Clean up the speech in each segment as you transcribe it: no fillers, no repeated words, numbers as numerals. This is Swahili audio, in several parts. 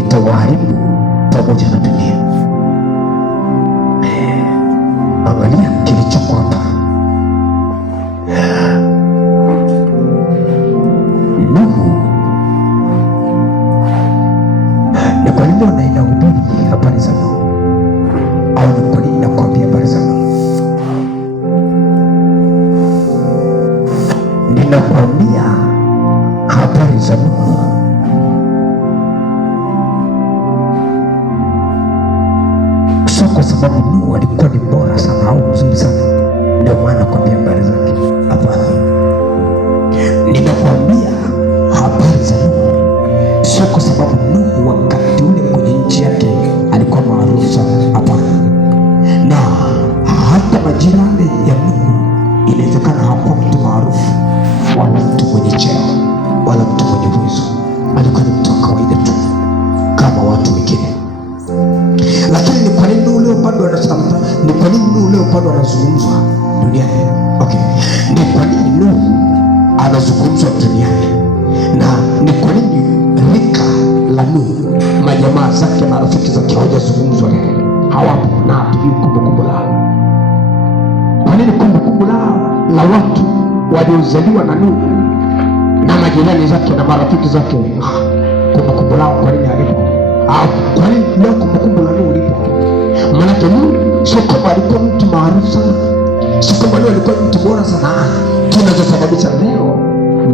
nitawaharibu pamoja na dunia. Angalia kilichoko hapa. Nuhu, ni kwa nini inahubiri habari za Nuhu? Au ni kwa nini nakwambia habari za Nuhu? Ninakwambia habari za Nuhu sio kwa sababu Nuhu alikuwa ni bora sana au mzuri sana ndio maana nakwambia habari zake. Hapana, ninakwambia habari za Nuhu sio kwa sababu Nuhu wakati ule kwenye nchi yake alikuwa maarufu sana. Hapana, na hata majirani ya Nuhu inawezekana hakuwa mtu maarufu wala mtu mwenye cheo wala mtu mwenye uwezo, alikuwa ni mtu wa kawaida tu kama watu wengine. Lakini ni kwa nini ule upande wanasema, ni kwa nini ule upande wanazungumzwa duniani? Okay, ni kwa nini Nuhu anazungumzwa duniani, na ni kwa nini rika la Nuhu, majamaa zake, marafiki zake hawajazungumzwa leo, hawapo na hatujui kumbukumbu lao. Kwa nini kumbukumbu lao la watu waliozaliwa na Nuhu na majirani zake na marafiki zake, kumbukumbu lao kwa nini halipo? Kwa nini leo kumbukumbu la Nuhu lipo? Maanake Nuhu sio kama alikuwa mtu maarufu sana, sio kama Nuhu alikuwa mtu bora sana. Kinachosababisha leo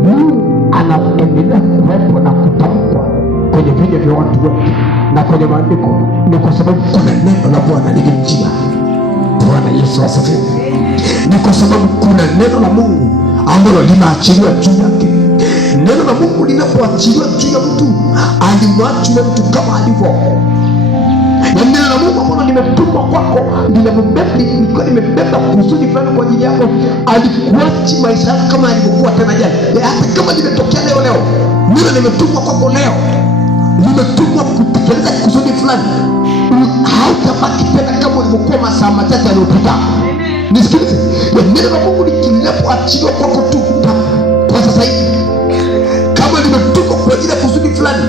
Nuhu anaendelea kuwepo na kutamkwa kwenye vinywa vya watu wengi na kwenye maandiko ni kwa sababu kuna neno la Bwana lilimjia. Bwana Yesu asifiwe. Ni kwa sababu kuna neno la Mungu ambalo linaachiliwa juu yake. Neno la Mungu linapoachiliwa juu ya mtu, alimwachilia mtu kama alivyo. Na neno la Mungu ambalo limetumwa kwako, lilikuwa limebeba kusudi fulani kwa ajili yako, alikuachi maisha yako kama alivyokuwa tena jana. Hata kama limetokea leo, neno limetumwa kwako leo, limetumwa kutekeleza kusudi fulani, hautabaki tena kama ulivyokuwa masaa machache yaliyopita. Nisikilize, neno la Mungu linapoachiliwa kwako tu kwa sasa hivi, kama limetumwa kwa ajili ya kusudi fulani,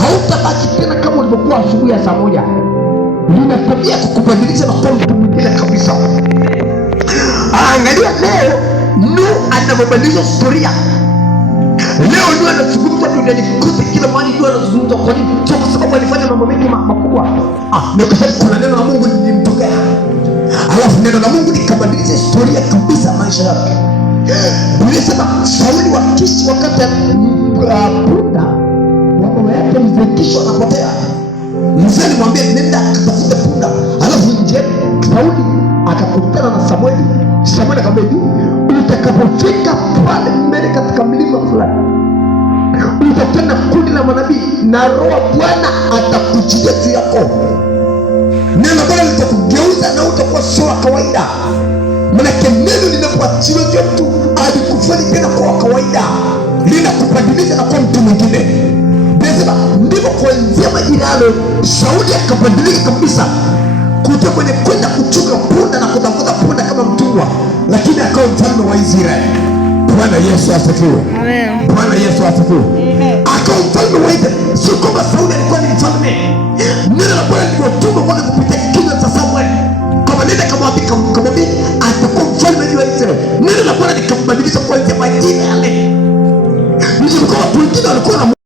hautabaki tena kama ulivyokuwa asubuhi ya saa moja. Lina tabia kukubadilisha na kuwa mtu mwingine kabisa. Angalia leo Nuhu anabadilisha historia. Leo Nuhu anazungumzwa duniani kote, kila mahali Nuhu anazungumzwa. Kwa nini? Sio kwa sababu alifanya mambo mengi makubwa, ni kwa sababu kuna neno la Mungu lilimtokea, alafu neno la Mungu likabadilisha historia kabisa maisha yake. Biblia inasema Sauli wa Kishi wakati punda wa baba yake mzee Kishi anapotea, mzee alimwambia nenda akatafute punda. Alafu nje Sauli akakutana na Samueli. Samueli akamwambia utakapofika pale mbele katika mlima fulani, utakutana kundi la manabii na roho ya Bwana atakujilia juu yako. Neno Bwana litakugeuza na utakuwa sio wa kawaida. Maanake neno linapoachiliwa juu ya mtu, alikufanya tena kwa kawaida, linakubadilisha na kuwa mtu mwingine. Nasema ndivyo kuanzia majirani Sauli akabadilika kabisa, kutoka kwenye kwenda kuchunga punda na kutafuta punda kama mtumwa, lakini akawa mfalme wa Israeli. Bwana Yesu asifiwe. Amen. Bwana Yesu asifiwe. Amen. Akawa mfalme wa Israeli. Sio kwamba Sauli alikuwa ni mfalme. Neno la Bwana lilituma kwa kupitia kinywa cha Samueli, kama nenda kamwambia atakuwa mfalme wa Israeli. Neno la Bwana likambadilisha kuanzia majira yale. Ndio kwa watu wengine walikuwa